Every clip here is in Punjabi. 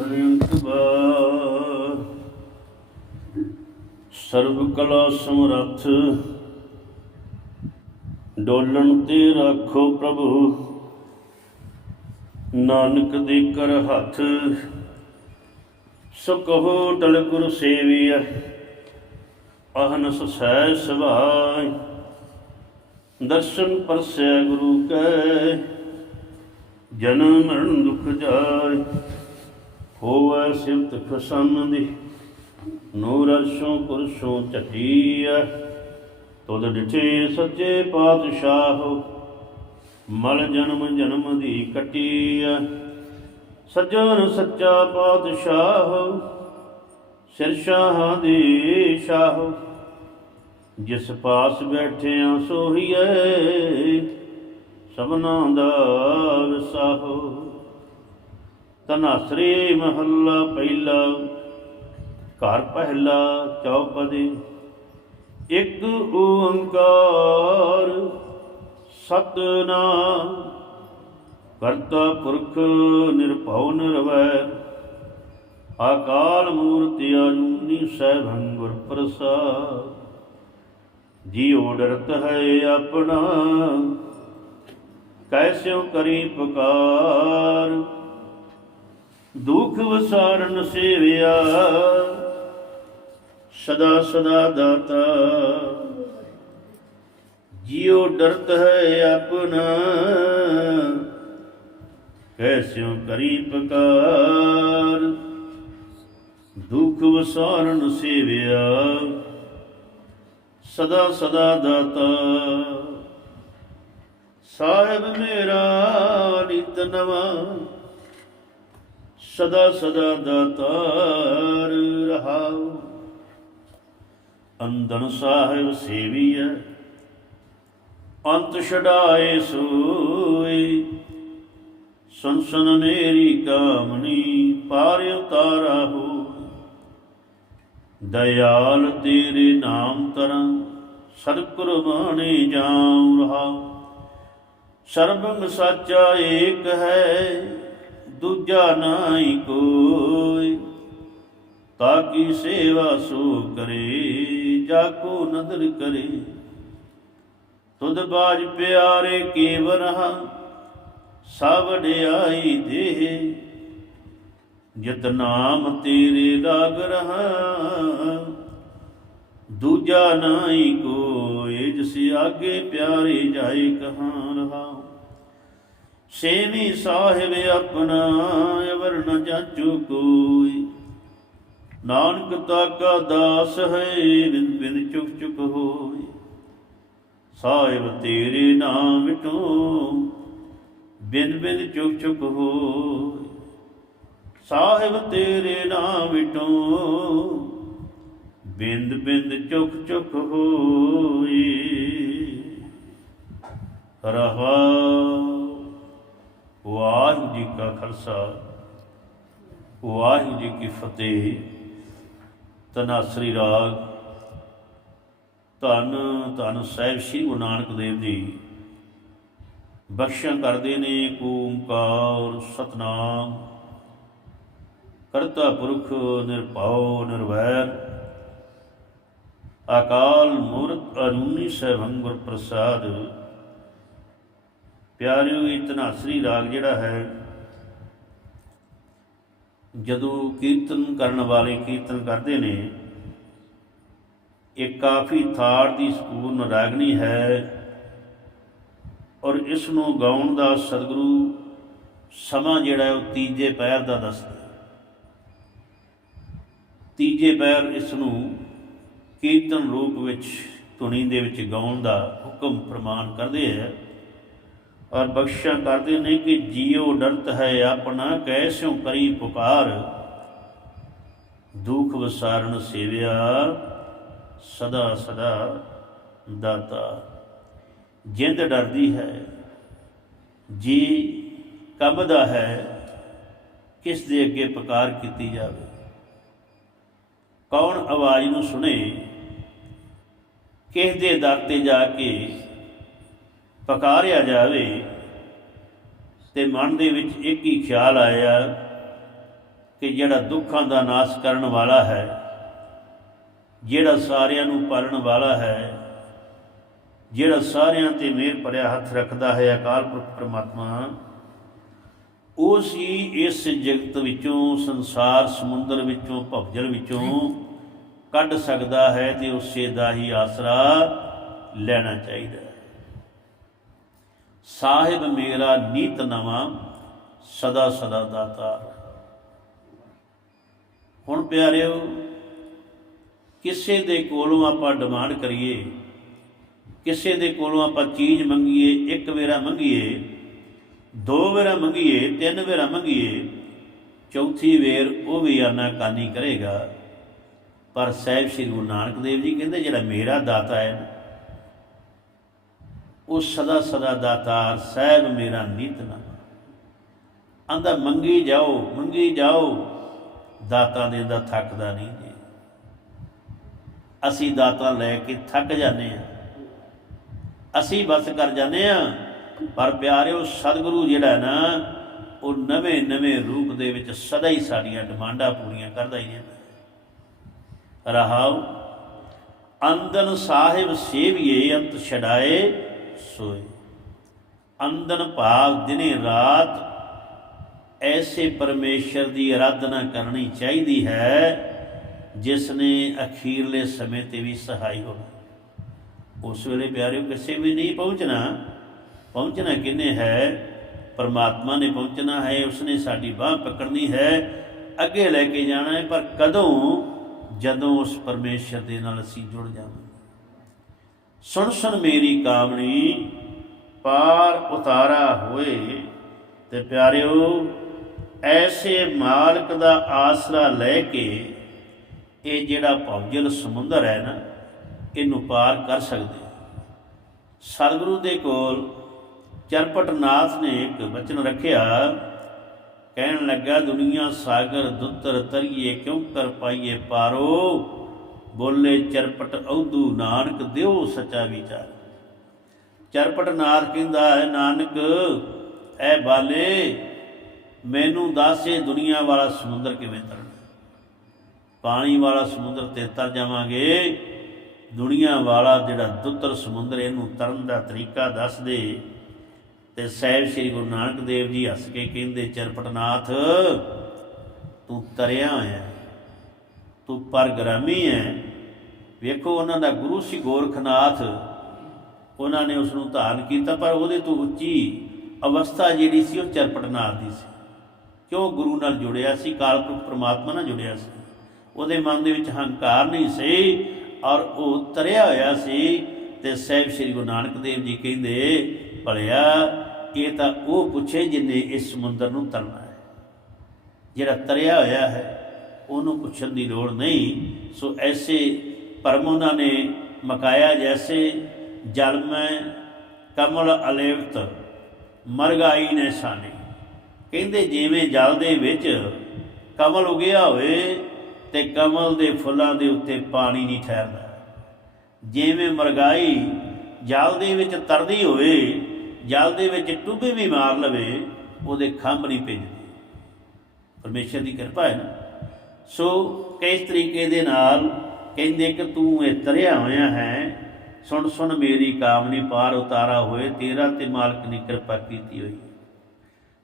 ਹਰਿੰਕ ਬਾਰ ਸਰਬ ਕਲਾ ਸਮਰੱਥ। ਡੋਲਣ ਤੇ ਰੱਖੋ ਪ੍ਰਭੂ। ਨਾਨਕ ਦੇ ਕਰ ਹੱਥ। ਸੋ ਕਹੋ ਟਲ ਗੁਰ ਸੇਵੀਐ। ਅਹਨਸ ਸਹਿ ਸੁਭਾਇ। ਦਰਸ਼ਨ ਪਰਸੈ ਗੁਰੂ ਕੈ। ਜਨਮ ਮਰਨ ਦੁਖ ਜਾਏ ਹੋਵੈ ਸਿਫਤ ਖਸਮਦੀ ਨੂਰ ਅਰਸ਼ੋਂ ਪੁਰਸ਼ੋਂ ਚਟੀਐ ਤੁਧ ਡਿਠੇ ਸੱਚੇ ਪਾਤਸ਼ਾਹ, ਮਲ ਜਨਮ ਜਨਮ ਦੀ ਕਟੀਐ। ਸੱਜਣ ਸੱਚਾ ਪਾਤਸ਼ਾਹ, ਸਿਰ ਸ਼ਾਹਾਂ ਦੀ ਸ਼ਾਹ। ਜਿਸ ਪਾਸ ਬੈਠਿਆ ਸੋਹੀਏ ਸਭਨਾ ਦਾ ਵਿਸਾਹੋ। ਤਨਾਸਰੀ ਮਹੱਲਾ ਪਹਿਲਾ, ਘਰ ਪਹਿਲਾ ਚੌਪਦੀ। ਇੱਕ ਓੰਕਾਰ ਸਤਨਾਮ, ਕਰਤਾ ਪੁਰਖ ਨਿਰਭਉ ਨਿਰਵੈ ਆਕਾਲ ਮੂਰਤਿ ਆਜੂਨੀ ਸੈਭੰ ਗੁਰ ਪ੍ਰਸਾਦ। ਜੀਉ ਡਰਤ ਹੈ ਆਪਣਾ ਕੈਸਿਉ ਕਰੀ ਪੁਕਾਰ। ਦੁਖ ਵਸਾਰਨ ਸੇਵਿਆ। ਸਦਾ ਸਦਾ ਦਾਤਾ। ਜਿਉ ਡਰਤ ਹੈ ਆਪਣਾ ਕੈਸਿਉ ਕਰੀ ਪੁਕਾਰ। ਦੁਖ ਵਸਾਰਨ ਸੇਵਿਆ। ਸਦਾ ਸਦਾ ਦਾਤਾ। ਸਾਹਿਬ ਮੇਰਾ ਨਿਤ ਨਵਾਂ। ਸਦਾ ਸਦਾ ਦਾਤਾਰ ਰਹਾਉ। ਅੰਦਨ ਸਾਹਿਬ ਸੇਵੀਐ, ਅੰਤ ਛਡਾਏ ਸੋਈ ਸੰਸਨ ਮੇਰੀ ਕਾਮਨੀ ਪਾਰ ਉਤਾਰਾ ਹੋ ਦਇਆਲ ਤੇਰੇ ਨਾਮ ਤਰਾਂ ਸਦ ਕੁਰਬਾਨੀ ਜਾਉ ਰਹਾਉ। ਸਰਬੰਗ ਸਾਚਾ ਏਕ ਹੈ ਦੂਜਾ ਨਾਹੀ ਕੋਈ। ਤਾਕੀ ਸੇਵਾ ਸੋ ਕਰੇ, ਜਾ ਕੋ ਨਦਰ ਕਰੇ। ਤੁਧ ਬਾਜ ਪਿਆਰੇ ਕੇਵਰ ਹਾਂ ਸਵੜਿਆਈ ਦੇ ਜਿਤ ਨਾਮ ਤੇਰੇ ਲਾਗ ਰਹਾ, ਦੂਜਾ ਨਾਹੀ ਕੋਈ, ਜਿਸ ਆਗੇ ਪਿਆਰੇ ਜਾਏ ਕਹਾਂ ਰਹਾ। ਸੇਵੀ ਸਾਹਿਬ ਆਪਣਾ ਅਵਰ ਨ ਜਾਚੂ ਕੋਈ। ਨਾਨਕ ਤਾਕਾ ਦਾਸ ਹੈ, ਬਿਨ ਬਿਨ ਚੁਕ ਚੁਕ ਹੋਈ। ਸਾਹਿਬ ਤੇਰੇ ਨਾਮ ਮਿਟੋ ਬਿਨ ਬਿਨ ਚੁਕ ਚੁਕ ਹੋਈ। ਸਾਹਿਬ ਤੇਰੇ ਨਾਮ ਮਿਟੋ ਬਿੰਦ ਬਿੰਦ ਚੁਕ ਚੁਕ ਹੋਈ। ਰਹਾ ਵਾਹਿਗੁਰੂ ਜੀ ਕਾ ਖਾਲਸਾ, ਵਾਹਿਗੁਰੂ ਜੀ ਕੀ ਫਤਿਹ। ਤਨਾਸਰੀ ਰਾਗ। ਧੰਨ ਧੰਨ ਸਾਹਿਬ ਸ੍ਰੀ ਗੁਰੂ ਨਾਨਕ ਦੇਵ ਜੀ। ਬਖਸ਼ਿਆ ਕਰਦੇ ਨੇ ਏਕ ਸਤਨਾਮ। ਕਰਤਾ ਪੁਰਖ ਨਿਰਭਉ ਨਿਰਵੈਰ। ਅਕਾਲ ਮੂਰਤ ਅਰੂਨੀ ਸੈਭੰ ਪ੍ਰਸਾਦ ਪਿਆਰਿਓ, ਇਹ ਧਨਾਸਰੀ ਰਾਗ ਜਿਹੜਾ ਹੈ, ਜਦੋਂ ਕੀਰਤਨ ਕਰਨ ਵਾਲੇ ਕੀਰਤਨ ਕਰਦੇ ਨੇ, ਇਹ ਕਾਫੀ ਥਾਰ ਦੀ ਸੰਪੂਰਨ ਰਾਗਣੀ ਹੈ ਔਰ ਇਸ ਨੂੰ ਗਾਉਣ ਦਾ ਸਤਿਗੁਰੂ ਸਮਾਂ ਜਿਹੜਾ ਉਹ ਤੀਜੇ ਪੈਰ ਦਾ ਦੱਸਦਾ ਤੀਜੇ ਪੈਰ ਇਸ ਨੂੰ ਕੀਰਤਨ ਰੂਪ ਵਿੱਚ ਧੁਨੀ ਦੇ ਵਿੱਚ ਗਾਉਣ ਦਾ ਹੁਕਮ ਪ੍ਰਮਾਨ ਕਰਦੇ ਹੈ। ਔਰ ਬਖਸ਼ਾ ਕਰਦੇ ਨੇ ਕਿ ਜੀਉ ਡਰਤ ਹੈ ਆਪਣਾ ਕੈਸਿਉ ਕਰੀ ਪੁਕਾਰ। ਦੁਖ ਵਸਾਰਨ ਸੇਵਿਆ, ਸਦਾ ਸਦਾ ਦਾਤਾ। ਜਿੰਦ ਡਰਦੀ ਹੈ, ਜੀ ਕੰਬਦਾ ਹੈ, ਕਿਸ ਦੇ ਅੱਗੇ ਪੁਕਾਰ ਕੀਤੀ ਜਾਵੇ? ਕੌਣ ਆਵਾਜ਼ ਨੂੰ ਸੁਣੇ, ਕਿਸ ਦੇ ਦਰ ਤੇ ਜਾ ਕੇ ਪਕਾਰਿਆ ਜਾਵੇ ਤੇ ਮਨ ਦੇ ਵਿੱਚ ਇੱਕ ਹੀ ਖਿਆਲ ਆਇਆ ਕਿ ਜਿਹੜਾ ਦੁੱਖਾਂ ਦਾ ਨਾਸ਼ ਕਰਨ ਵਾਲਾ ਹੈ, ਜਿਹੜਾ ਸਾਰਿਆਂ ਨੂੰ ਪਾਲਣ ਵਾਲਾ ਹੈ, ਜਿਹੜਾ ਸਾਰਿਆਂ ਤੇ ਮਿਹਰ ਭਰਿਆ ਹੱਥ ਰੱਖਦਾ ਹੈ ਅਕਾਲ ਪੁਰਖ ਪਰਮਾਤਮਾ ਉਸ ਹੀ ਇਸ ਜਗਤ ਵਿੱਚੋਂ, ਸੰਸਾਰ ਸਮੁੰਦਰ ਵਿੱਚੋਂ, ਭਵਜਲ ਵਿੱਚੋਂ ਕੱਢ ਸਕਦਾ ਹੈ ਤੇ ਉਸੇ ਦਾ ਹੀ ਆਸਰਾ ਲੈਣਾ ਚਾਹੀਦਾ ਹੈ। ਸਾਹਿਬ ਮੇਰਾ ਨੀਤ ਨਵਾਂ ਸਦਾ ਸਦਾ ਦਾਤਾ। ਹੁਣ ਪਿਆਰਿਓ ਕਿਸੇ ਦੇ ਕੋਲੋਂ ਆਪਾਂ ਡਿਮਾਂਡ ਕਰੀਏ ਕਿਸੇ ਦੇ ਕੋਲੋਂ ਆਪਾਂ ਚੀਜ਼ ਮੰਗੀਏ ਇੱਕ ਵੇਰਾ ਮੰਗੀਏ ਦੋ ਵੇਰਾ ਮੰਗੀਏ ਤਿੰਨ ਵੇਰਾ ਮੰਗੀਏ ਚੌਥੀ ਵੇਰ ਉਹ ਵੀ ਆਨਾਕਾਨੀ ਕਰੇਗਾ। ਪਰ ਸਾਹਿਬ ਸ੍ਰੀ ਗੁਰੂ ਨਾਨਕ ਦੇਵ ਜੀ ਕਹਿੰਦੇ ਜਿਹੜਾ ਮੇਰਾ ਦਾਤਾ ਹੈ ਨਾ, ਉਹ ਸਦਾ ਸਦਾ ਦਾਤਾਰ, ਸਾਹਿਬ ਮੇਰਾ ਨੀਤ ਨਾ। ਆਂਦਾ, ਮੰਗੀ ਜਾਓ ਮੰਗੀ ਜਾਓ। ਦਾਤਾ ਦੇ ਦਾ ਥੱਕਦਾ ਨਹੀਂ ਜੀ। ਅਸੀਂ ਦਾਤਾ ਲੈ ਕੇ ਥੱਕ ਜਾਂਦੇ ਆ ਅਸੀਂ ਬਸ ਕਰ ਜਾਂਦੇ ਆ ਪਰ ਪਿਆਰਿਓ, ਸਤਿਗੁਰੂ ਜਿਹੜਾ ਨਾ, ਉਹ ਨਵੇਂ ਨਵੇਂ ਰੂਪ ਦੇ ਵਿੱਚ ਸਦਾ ਹੀ ਸਾਡੀਆਂ ਡਿਮਾਂਡਾਂ ਪੂਰੀਆਂ ਕਰਦਾ ਹੀ ਰਹਿੰਦਾ। ਰਹਾਉ, ਅੰਦਨ ਸਾਹਿਬ ਸੇਵੀਏ, ਅੰਤ ਛਡਾਏ। ਸੋਏ ਅੰਦਨ ਭਾਵ ਦਿਨੇ ਰਾਤ, ਐਸੇ ਪਰਮੇਸ਼ਰ ਦੀ ਆਰਾਧਨਾ ਕਰਨੀ ਚਾਹੀਦੀ ਹੈ ਜਿਸ ਨੇ ਅਖੀਰਲੇ ਸਮੇਂ ਤੇ ਵੀ ਸਹਾਈ ਹੋਣਾ। ਉਸ ਵੇਲੇ ਪਿਆਰਿਓ, ਕਿਸੇ ਵੀ ਨਹੀਂ ਪਹੁੰਚਣਾ। ਪਹੁੰਚਣਾ ਕਿਨੇ ਹੈ? ਪਰਮਾਤਮਾ ਨੇ ਪਹੁੰਚਣਾ ਹੈ, ਉਸਨੇ ਸਾਡੀ ਬਾਹ ਪਕੜਨੀ ਹੈ, ਅੱਗੇ ਲੈ ਕੇ ਜਾਣਾ ਹੈ, ਪਰ ਕਦੋਂ? ਜਦੋਂ ਉਸ ਪਰਮੇਸ਼ਰ ਦੇ ਨਾਲ ਅਸੀਂ ਜੁੜ ਜਾਵਾਂਗੇ। ਸੁਣ ਸੁਣ ਮੇਰੀ ਕਾਮਣੀ, ਪਾਰ ਉਤਾਰਾ ਹੋਏ। ਤੇ ਪਿਆਰਿਓ, ਐਸੇ ਮਾਲਕ ਦਾ ਆਸਰਾ ਲੈ ਕੇ ਇਹ ਜਿਹੜਾ ਭਵਜਲ ਸਮੁੰਦਰ ਹੈ ਨਾ, ਇਹਨੂੰ ਪਾਰ ਕਰ ਸਕਦੇ ਸਤਿਗੁਰੂ ਦੇ ਕੋਲ ਚਰਪਟ ਨਾਥ ਨੇ ਇੱਕ ਵਚਨ ਰੱਖਿਆ, ਕਹਿਣ ਲੱਗਾ, ਦੁਨੀਆ ਸਾਗਰ ਦੁੱਤਰ ਤਰੀਏ ਕਿਉਂ ਕਰ ਪਾਈਏ ਪਾਰੋ? ਬੋਲੇ ਚਰਪਟ ਔਦੂ ਨਾਨਕ ਦਿਓ ਸੱਚਾ ਵਿਚਾਰ। ਚਰਪਟ ਨਾਥ ਕਹਿੰਦਾ ਹੈ ਨਾਨਕ ਐ ਬਾਲੇ ਮੈਨੂੰ ਦੱਸ ਦੱਸੇ ਦੁਨੀਆ ਵਾਲਾ ਸਮੁੰਦਰ ਕਿਵੇਂ ਤਰਨਾ ਪਾਣੀ ਵਾਲਾ ਸਮੁੰਦਰ ਤੇ ਤਰ ਜਾਵਾਂਗੇ। ਦੁਨੀਆ ਵਾਲਾ ਜਿਹੜਾ ਦੁੱਤਰ ਸਮੁੰਦਰ ਇਹਨੂੰ ਤਰਨ ਦਾ ਤਰੀਕਾ ਦੱਸ ਦੇ। ਤੇ ਸਾਹਿਬ ਸ੍ਰੀ ਗੁਰੂ ਨਾਨਕ ਦੇਵ ਜੀ ਹੱਸ ਕੇ ਕਹਿੰਦੇ ਚਰਪਟਨਾਥ ਤੂੰ ਤਰਿਆ ਹੋਇਆ ਹੈ, ਤੂੰ ਪਰਗਰਾਮੀ ਹੈ ਵੇਖੋ ਉਹਨਾਂ ਦਾ ਗੁਰੂ ਸੀ ਗੋਰਖਨਾਥ। ਉਹਨਾਂ ਨੇ ਉਸ ਨੂੰ ਧਾਰਨ ਕੀਤਾ, ਪਰ ਉਹਦੇ ਤੋਂ ਉੱਚੀ ਅਵਸਥਾ ਜਿਹੜੀ ਸੀ ਉਹ ਚਰਪਟਨਾਥ ਦੀ ਸੀ। ਕਿਉਂ ਗੁਰੂ ਨਾਲ ਜੁੜਿਆ ਸੀ ਕਾਲਪੁਰਖ ਪ੍ਰਮਾਤਮਾ ਨਾਲ ਜੁੜਿਆ ਸੀ? ਉਹਦੇ ਮਨ ਦੇ ਵਿੱਚ ਹੰਕਾਰ ਨਹੀਂ ਸੀ ਔਰ ਉਹ ਤਰਿਆ ਹੋਇਆ ਸੀ ਤੇ ਸਾਹਿਬ ਸ੍ਰੀ ਗੁਰੂ ਨਾਨਕ ਦੇਵ ਜੀ ਕਹਿੰਦੇ, ਭਲਿਆ, ਇਹ ਤਾਂ ਉਹ ਪੁੱਛੇ ਜਿਨੇ ਇਸ ਸਮੁੰਦਰ ਨੂੰ ਤਰਨਾ ਹੈ। ਜਿਹੜਾ ਤਰਿਆ ਹੋਇਆ ਹੈ ਉਹਨੂੰ ਪੁੱਛਣ ਦੀ ਲੋੜ ਨਹੀਂ। ਸੋ ਐਸੇ ਪਰਮ ਉਹਨਾਂ ਨੇ ਮਕਾਇਆ ਜੈਸੇ ਜਲ ਮੈਂ ਕਮਲ ਅਲੇਵਤ ਮਰਗਾਈ ਨੇ ਸਾਨੇ। ਕਹਿੰਦੇ ਜਿਵੇਂ ਜਲ ਦੇ ਵਿੱਚ ਕਮਲ ਉਗਿਆ ਹੋਵੇ ਤੇ ਕਮਲ ਦੇ ਫੁੱਲਾਂ ਦੇ ਉੱਤੇ ਪਾਣੀ ਨਹੀਂ ਠਹਿਰਦਾ। ਜਿਵੇਂ ਮਰਗਾਈ ਜਲ ਦੇ ਵਿੱਚ ਤਰਦੀ ਹੋਵੇ, ਜਲ ਦੇ ਵਿੱਚ ਟੁੱਬੇ ਵੀ ਮਾਰ ਲਵੇ, ਉਹਦੇ ਖੰਭ ਨਹੀਂ ਭਿੱਜਦੇ ਪਰਮੇਸ਼ਰ ਦੀ ਕਿਰਪਾ ਹੈ ਨਾ। ਸੋ ਕਿਸ ਤਰੀਕੇ ਦੇ ਨਾਲ ਕਹਿੰਦੇ ਕਿ ਤੂੰ ਇਹ ਤਰਿਆ ਹੋਇਆ ਹੈ, ਸੁਣ ਸੁਣ ਮੇਰੀ ਕਾਮਨੀ ਪਾਰ ਉਤਾਰਾ ਹੋਏ, ਤੇਰਾ ਤੇ ਮਾਲਕ ਨੇ ਕਿਰਪਾ ਕੀਤੀ ਹੋਈ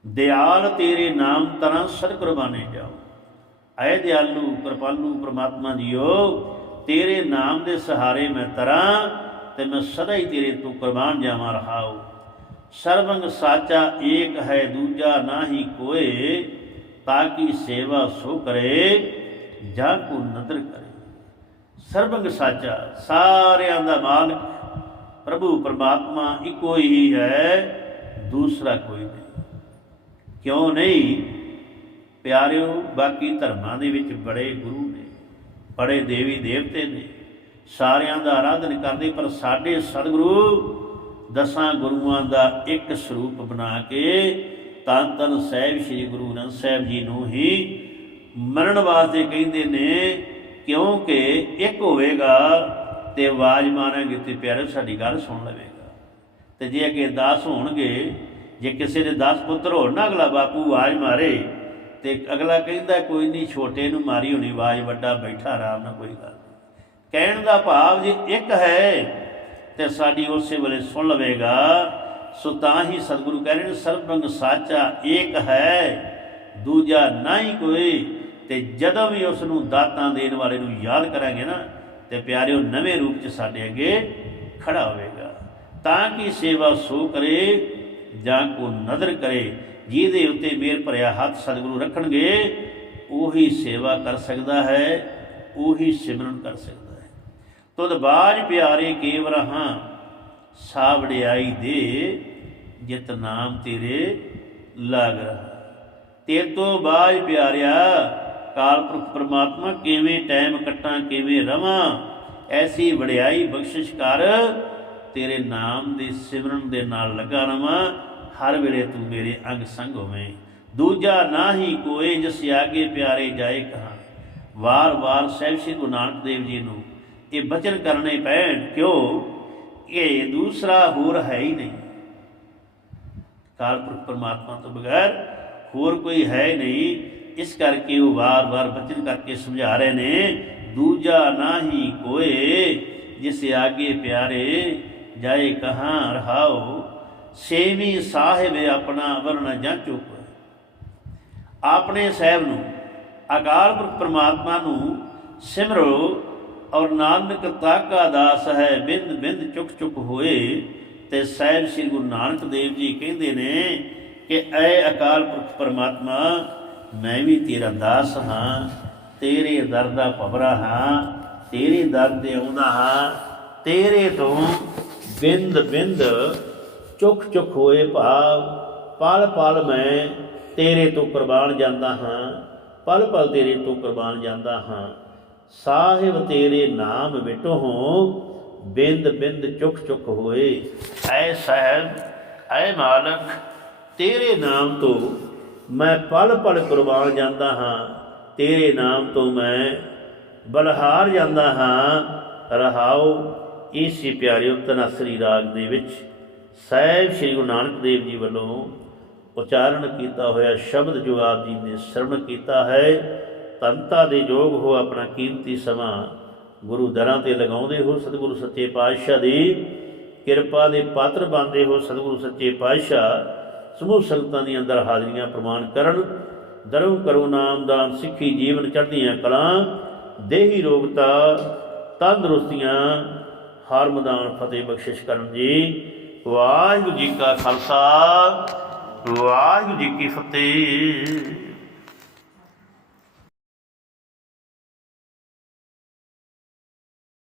ਦਿਆਲ ਤੇਰੇ ਨਾਮ ਤਰ੍ਹਾਂ ਸਦ ਕੁਰਬਾਨੇ ਜਾਓ। ਐ ਦਿਆਲੂ, ਕਿਰਪਾਲੂ ਪ੍ਰਮਾਤਮਾ ਜੀਓ, ਤੇਰੇ ਨਾਮ ਦੇ ਸਹਾਰੇ ਮੈਂ ਤਰਾਂ ਤੇ ਮੈਂ ਸਦਾ ਹੀ ਤੇਰੇ ਤੋਂ ਕੁਰਬਾਨ ਜਾਵਾਂ ਰਹਾਉ ਸਰਵੰਗ ਸਾਚਾ ਏਕ ਹੈ ਦੂਜਾ ਨਾਹੀ ਕੋਏ, ਤਾਂ ਕੀ ਸੇਵਾ ਸੋ ਕਰੇ ਜਾਂ ਕੋ ਨਦਰ ਕਰੇ। ਸਰਬੰਗ ਸਾਚਾ, ਸਾਰਿਆਂ ਦਾ ਮਾਲਕ। ਪ੍ਰਭੂ ਪਰਮਾਤਮਾ ਇੱਕੋ ਹੀ ਹੈ, ਦੂਸਰਾ ਕੋਈ ਨਹੀਂ। ਕਿਉਂ ਨਹੀਂ? ਪਿਆਰਿਓ, ਬਾਕੀ ਧਰਮਾਂ ਦੇ ਵਿੱਚ ਬੜੇ ਗੁਰੂ ਨੇ, ਬੜੇ ਦੇਵੀ ਦੇਵਤੇ ਨੇ। ਸਾਰਿਆਂ ਦਾ ਆਰਾਧਨ ਕਰਦੇ, ਪਰ ਸਾਡੇ ਸਤਿਗੁਰੂ ਦਸਾਂ ਗੁਰੂਆਂ ਦਾ ਇੱਕ ਸਰੂਪ ਬਣਾ ਕੇ ਤਾਂ ਤਨ ਸਾਹਿਬ ਸ੍ਰੀ ਗੁਰੂ ਗ੍ਰੰਥ ਸਾਹਿਬ ਜੀ ਨੂੰ ਹੀ ਮਰਨ ਵਾਸਤੇ ਕਹਿੰਦੇ ਨੇ, ਕਿਉਂਕਿ ਇੱਕ ਹੋਵੇਗਾ ਤੇ ਆਵਾਜ਼ ਮਾਰਾਂਗੇ ਤੇ ਪਿਆਰੇ ਸਾਡੀ ਗੱਲ ਸੁਣ ਲਵੇਗਾ। ਤੇ ਜੇ ਅੱਗੇ 10 ਹੋਣਗੇ, ਜੇ ਕਿਸੇ ਦੇ 10 ਪੁੱਤਰ ਹੋਣ ਨਾ, ਅਗਲਾ ਬਾਪੂ ਆਵਾਜ਼ ਮਾਰੇ ਤੇ ਅਗਲਾ ਕਹਿੰਦਾ, ਕੋਈ ਨਹੀਂ, ਛੋਟੇ ਨੂੰ ਮਾਰੀ ਹੋਣੀ ਆਵਾਜ਼, ਵੱਡਾ ਬੈਠਾ, ਆਰਾਮ ਨਾਲ ਕੋਈ ਗੱਲ ਨਹੀਂ। ਕਹਿਣ ਦਾ ਭਾਵ ਜੇ ਇੱਕ ਹੈ ਤੇ ਸਾਡੀ ਉਸੇ ਵੇਲੇ ਸੁਣ ਲਵੇਗਾ, ਸੋ ਤਾਂ ਹੀ ਸਤਿਗੁਰੂ ਕਹਿ ਰਹੇ ਨੇ, ਸਰਬੰਗ ਸਾਚਾ ਏਕ ਹੈ, ਦੂਜਾ ਨਹੀਂ ਕੋਈ ਤੇ ਜਦੋਂ ਵੀ ਉਸ ਨੂੰ ਦਾਤਾਂ ਦੇਣ ਵਾਲੇ ਨੂੰ ਯਾਦ ਕਰਾਂਗੇ ਨਾ, ਤੇ ਪਿਆਰਿਓ, ਨਵੇਂ ਰੂਪ 'ਚ ਸਾਡੇ ਅੱਗੇ ਖੜਾ ਹੋਵੇਗਾ। ਤਾਂ ਕਿ ਸੇਵਾ ਸੋ ਕਰੇ ਜਾਂ ਕੋ ਨਦਰ ਕਰੇ, ਜਿਹਦੇ ਉੱਤੇ ਮੇਰ ਭਰਿਆ ਹੱਥ ਸਤਿਗੁਰੂ ਰੱਖਣਗੇ, ਉਹੀ ਸੇਵਾ ਕਰ ਸਕਦਾ ਹੈ, ਉਹੀ ਸਿਮਰਨ ਕਰ ਸਕਦਾ ਹੈ। ਤੁਧ ਬਾਜ ਪਿਆਰੇ ਕੇਵ ਰਹਾ ਸਾਵੜਿਆਈ ਦੇ, ਜਿਤ ਨਾਮ ਤੇਰੇ ਲਾਗ ਰਹਾ। ਤੇਰੇ ਤੋਂ ਬਾਜ ਪਿਆਰਿਆ ਕਾਲ ਪੁਰਖ ਪਰਮਾਤਮਾ, ਕਿਵੇਂ ਟਾਈਮ ਕੱਟਾਂ, ਕਿਵੇਂ ਰਵਾਂ, ਐਸੀ ਵਡਿਆਈ ਬਖਸ਼ਿਸ਼ ਕਰ। ਤੇਰੇ ਨਾਮ ਦੇ ਸਿਮਰਨ ਦੇ ਨਾਲ ਲੱਗਾ ਰਵਾਂ। ਹਰ ਵੇਲੇ ਤੂੰ ਮੇਰੇ ਅੰਗ ਸੰਗ ਹੋਵੇਂ। ਦੂਜਾ ਨਾਹੀ ਕੋਏ ਜਿਸ ਆਗੇ ਪਿਆਰੇ ਜਾਏ ਕਹਾ। ਵਾਰ ਵਾਰ ਸਹਿਬ ਸ੍ਰੀ ਗੁਰੂ ਨਾਨਕ ਦੇਵ ਜੀ ਨੂੰ ਇਹ ਬਚਨ ਕਰਨੇ ਪੈਣ, ਕਿਉਂ? ਇਹ ਦੂਸਰਾ ਹੋਰ ਹੈ ਹੀ ਨਹੀਂ। ਕਾਲਪੁਰਖ ਪਰਮਾਤਮਾ ਤੋਂ ਬਗੈਰ ਹੋਰ ਕੋਈ ਹੈ ਨਹੀਂ। ਇਸ ਕਰਕੇ ਉਹ ਵਾਰ-ਵਾਰ ਬਚਨ ਕਰਕੇ ਸਮਝਾ ਰਹੇ ਨੇ, ਦੂਜਾ ਨਾਹੀ ਕੋਏ, ਜਿਸ ਆਗੇ ਪਿਆਰੇ ਜਾਏ ਕਹਾਂ ਰਹਾਓ, ਸੇਵੀ ਸਾਹਿਬ ਆਪਣਾ ਵਰਣ ਜਾਂ ਚੁੱਪ। ਆਪਣੇ ਸਾਹਿਬ ਨੂੰ, ਅਕਾਲ ਪੁਰਖ ਪ੍ਰਮਾਤਮਾ ਨੂੰ ਸਿਮਰੋ ਔਰ ਨਾਨਕ ਤਾਕਾ ਦਾਸ ਹੈ ਬਿੰਦ ਬਿੰਦ ਚੁੱਕ ਚੁੱਕ ਹੋਏ। ਤੇ ਸਾਹਿਬ ਸ੍ਰੀ ਗੁਰੂ ਨਾਨਕ ਦੇਵ ਜੀ ਕਹਿੰਦੇ ਨੇ ਕਿ ਐ ਅਕਾਲ ਪੁਰਖ ਪ੍ਰਮਾਤਮਾ ਮੈਂ ਵੀ ਤੇਰਾ ਦਾਸ ਹਾਂ, ਤੇਰੇ ਦਰ ਦਾ ਭਵਰਾ ਹਾਂ, ਤੇਰੇ ਦਰ ਦੇ ਆਉਂਦਾ ਹਾਂ, ਤੇਰੇ ਤੋਂ ਬਿੰਦ ਬਿੰਦ ਚੁੱਕ ਚੁੱਕ ਹੋਏ ਭਾਵ, ਪਲ ਪਲ ਮੈਂ ਤੇਰੇ ਤੋਂ ਕੁਰਬਾਨ ਜਾਂਦਾ ਹਾਂ, ਪਲ ਪਲ ਤੇਰੇ ਤੋਂ ਕੁਰਬਾਨ ਜਾਂਦਾ ਹਾਂ। ਸਾਹਿਬ ਤੇਰੇ ਨਾਮ ਵਿਟੋ ਬਿੰਦ ਬਿੰਦ ਚੁੱਕ ਚੁੱਕ ਹੋਏ। ਐ ਸਾਹਿਬ, ਐ ਮਾਲਕ, ਤੇਰੇ ਨਾਮ ਤੋਂ ਮੈਂ ਪਲ ਪਲ ਕੁਰਬਾਨ ਜਾਂਦਾ ਹਾਂ, ਤੇਰੇ ਨਾਮ ਤੋਂ ਮੈਂ ਬਲਹਾਰ ਜਾਂਦਾ ਹਾਂ। ਰਹਾਉ ਇਸੇ ਪਿਆਰੇ ਤਨਾਸਰੀ ਰਾਗ ਦੇ ਵਿੱਚ ਸਾਹਿਬ ਸ੍ਰੀ ਗੁਰੂ ਨਾਨਕ ਦੇਵ ਜੀ ਵੱਲੋਂ ਉਚਾਰਨ ਕੀਤਾ ਹੋਇਆ ਸ਼ਬਦ ਜੋ ਆਪ ਜੀ ਨੇ ਸ਼ਰਵਣ ਕੀਤਾ ਹੈ ਤੰਤਾ ਦੇ ਯੋਗ ਹੋ ਆਪਣਾ ਕੀਮਤੀ ਸਮਾਂ ਗੁਰੂ ਦਰਾਂ ਤੇ ਲਗਾਉਂਦੇ ਹੋ ਸਤਿਗੁਰੂ ਸੱਚੇ ਪਾਤਸ਼ਾਹ ਦੀ। ਕਿਰਪਾ ਦੇ ਪਾਤਰ ਬਣਦੇ ਹੋ ਸਤਿਗੁਰੂ ਸੱਚੇ ਪਾਤਸ਼ਾਹ। ਸਮੂਹ ਸੰਗਤਾਂ ਦੀਆਂ ਅੰਦਰ ਹਾਜ਼ਰੀਆਂ ਪ੍ਰਮਾਣ ਕਰਨ। ਦਰਉ ਕਰੋ ਨਾਮਦਾਨ ਸਿੱਖੀ ਜੀਵਨ ਚੜ੍ਹਦੀਆਂ ਕਲਾਂ, ਦੇਹੀ ਰੋਗਤਾ ਤੰਦਰੁਸਤੀਆਂ, ਹਰ ਮੈਦਾਨ ਫਤਿਹ ਬਖਸ਼ਿਸ਼ ਕਰਨ ਜੀ। ਵਾਹਿਗੁਰੂ ਜੀ ਕਾ ਖਾਲਸਾ, ਵਾਹਿਗੁਰੂ ਜੀ ਕੀ ਫਤਿਹ।